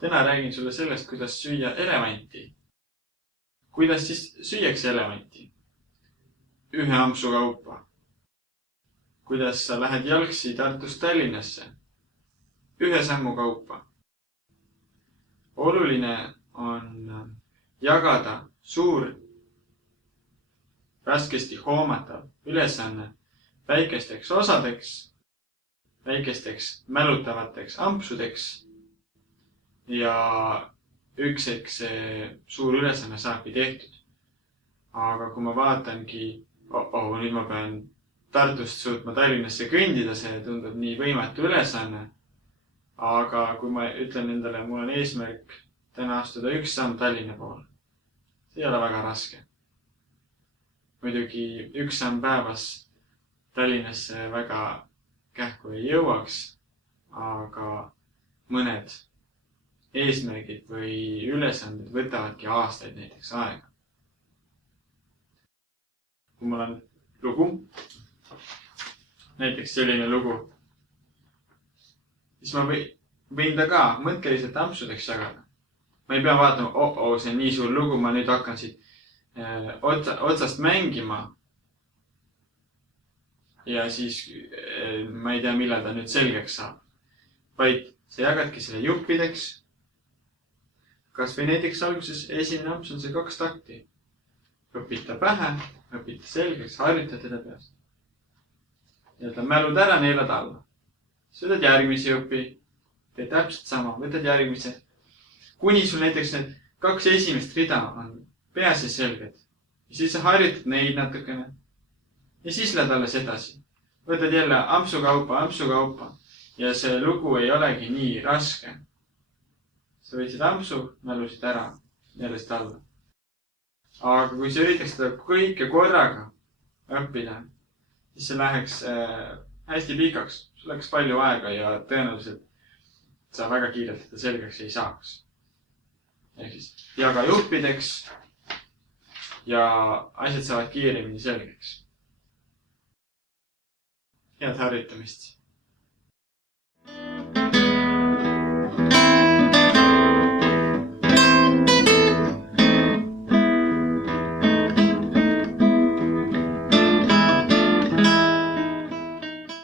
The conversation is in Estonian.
Täna räägin sulle sellest, kuidas süüa elevanti. Kuidas siis süüakse elevanti? Ühe ampsu kaupa. Kuidas sa lähed jalgsi Tartust Tallinnasse? Ühe sammu kaupa. Oluline on jagada suur, raskesti hoomatav ülesanne väikesteks osadeks, väikesteks mälutavateks ampsudeks ja ükseks see suur ülesanne saabki tehtud. Aga kui ma vaatangi, nüüd ma pean Tartust suutma Tallinnasse kõndida, see tundub nii võimatu ülesanne. Aga kui ma ütlen endale, mul on eesmärk täna astuda üks samm Tallinna poole, see ei ole väga raske. Muidugi üks samm päevas Tallinnasse väga kähku ei jõuaks, aga mõned eesmärgid või ülesanded võtavadki aastaid näiteks aega. Kui mul on lugu, näiteks selline lugu, siis ma võin ta ka mõtteliselt ampsudeks jagada. Ma ei pea vaatama, see on nii suur lugu, ma nüüd hakkan siit otsast mängima. Ja siis ma ei tea, millal ta nüüd selgeks saab. Vaid sa jagadki selle juppideks. Kas või näiteks alguses esimene amps on see 2 takti. Õpid ta pähe, õpid ta selgeks, harjutad teda peast. Ja ta mälud ära, neelad alla. Siis võtad järgmise õpi, teed täpselt sama, võtad järgmise. Kuni sul näiteks need 2 esimest rida on peas ja selged. Ja siis sa harjutad neid natukene. Ja siis lähed alles edasi. Võtad jälle ampsu kaupa. Ja see lugu ei olegi nii raske. Sa võtsid ampsu, mälusid ära, jällest alla. Aga kui sa üritaks seda kõike korraga õppida, siis see läheks hästi pikaks. Sul läks palju aega ja tõenäoliselt sa väga kiirelt seda selgeks ei saaks. Ehk siis jaga juppideks ja asjad saavad kiiremini selgeks. Head harjutamist!